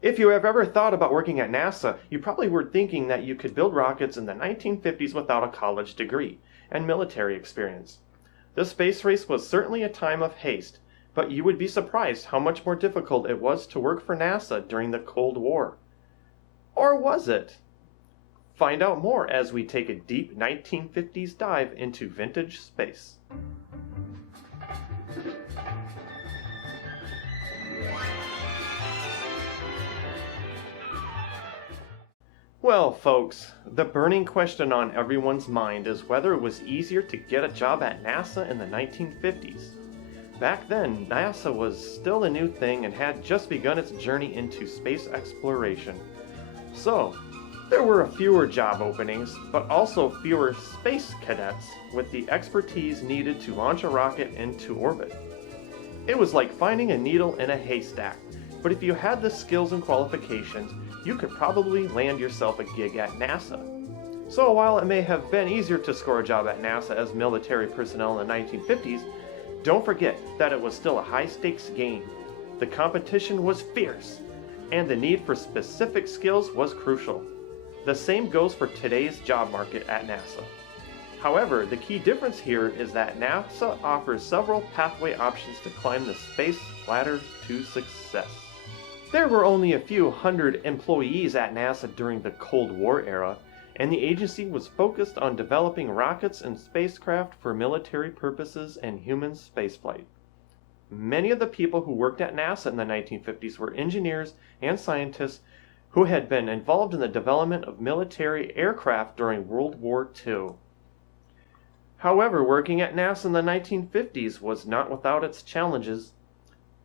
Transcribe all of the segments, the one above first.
If you have ever thought about working at NASA, you probably were thinking that you could build rockets in the 1950s without a college degree and military experience. The space race was certainly a time of haste, but you would be surprised how much more difficult it was to work for NASA during the Cold War. Or was it? Find out more as we take a deep 1950s dive into vintage space. Well, folks, the burning question on everyone's mind is whether it was easier to get a job at NASA in the 1950s. Back then, NASA was still a new thing and had just begun its journey into space exploration. So, there were fewer job openings, but also fewer space cadets with the expertise needed to launch a rocket into orbit. It was like finding a needle in a haystack, but if you had the skills and qualifications, you could probably land yourself a gig at NASA. So while it may have been easier to score a job at NASA as military personnel in the 1950s, don't forget that it was still a high-stakes game. The competition was fierce, and the need for specific skills was crucial. The same goes for today's job market at NASA. However, the key difference here is that NASA offers several pathway options to climb the space ladder to success. There were only a few hundred employees at NASA during the Cold War era, and the agency was focused on developing rockets and spacecraft for military purposes and human spaceflight. Many of the people who worked at NASA in the 1950s were engineers and scientists who had been involved in the development of military aircraft during World War II. However, working at NASA in the 1950s was not without its challenges.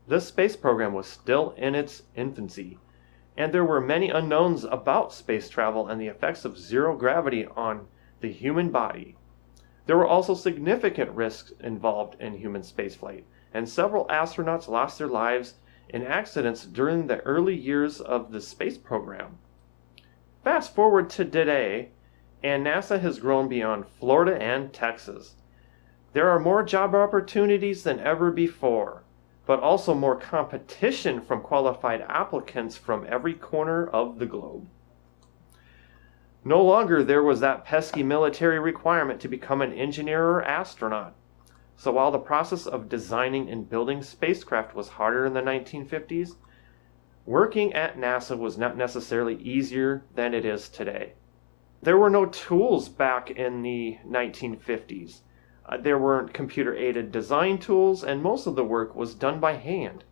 The space program was still in its infancy, and there were many unknowns about space travel and the effects of zero gravity on the human body. There were also significant risks involved in human spaceflight, and several astronauts lost their lives in accidents during the early years of the space program. Fast forward to today, and NASA has grown beyond Florida and Texas. There are more job opportunities than ever before, but also more competition from qualified applicants from every corner of the globe. No longer there was that pesky military requirement to become an engineer or astronaut. So while the process of designing and building spacecraft was harder in the 1950s, working at NASA was not necessarily easier than it is today. There were no tools back in the 1950s. There weren't computer-aided design tools, and most of the work was done by hand.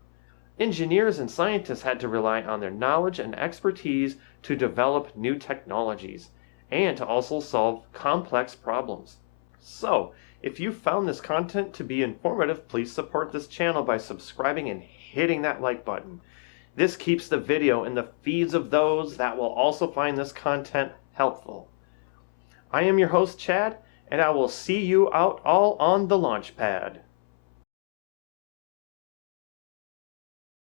Engineers and scientists had to rely on their knowledge and expertise to develop new technologies, and to also solve complex problems. So, if you found this content to be informative, please support this channel by subscribing and hitting that like button. This keeps the video in the feeds of those that will also find this content helpful. I am your host, Chad, and I will see you out all on the launch pad.